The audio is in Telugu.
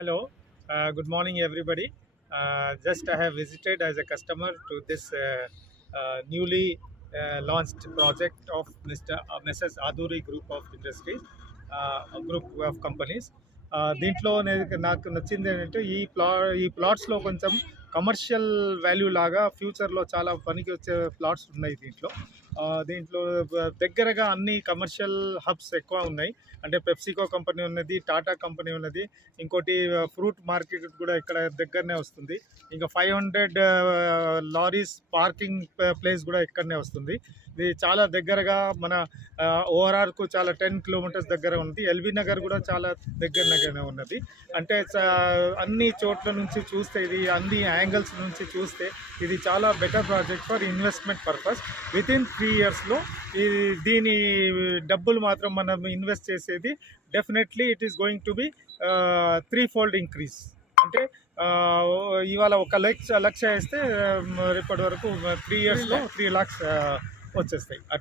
Hello, good morning, everybody. Just I have visited as a customer to this newly launched project of Mrs. Aduri Group of Industries, a group of companies. దీంట్లో నాకు నచ్చింది ఏంటంటే ఈ ప్లాట్స్లో కొంచెం కమర్షియల్ వాల్యూ లాగా ఫ్యూచర్లో చాలా పనికి వచ్చే ప్లాట్స్ ఉన్నాయి దీంట్లో దగ్గరగా అన్ని కమర్షియల్ హబ్స్ ఎక్కువ ఉన్నాయి. అంటే పెప్సికో కంపెనీ ఉన్నది, టాటా కంపెనీ ఉన్నది, ఇంకోటి ఫ్రూట్ మార్కెట్ కూడా ఇక్కడ దగ్గరనే వస్తుంది. ఇంకా 500 లారీస్ పార్కింగ్ ప్లేస్ కూడా ఇక్కడనే వస్తుంది. ఇది చాలా దగ్గరగా మన ఓఆర్ఆర్కు చాలా 10 కిలోమీటర్స్ దగ్గర ఉంది. ఎల్బీ నగర్ కూడా చాలా దగ్గరనే ఉన్నది. అంటే అన్ని చోట్ల నుంచి చూస్తే, ఇది అన్ని యాంగిల్స్ నుంచి చూస్తే ఇది చాలా better project for investment purpose. Within 3 ఇయర్స్లో దీని డబ్బులు మాత్రం మనం ఇన్వెస్ట్ చేసేది definitely it is going to be 3-fold increase. అంటే ఇవాళ 1 లక్ష వేస్తే రేపటి వరకు 3 ఇయర్స్లో 3 lakhs వచ్చేస్తాయి.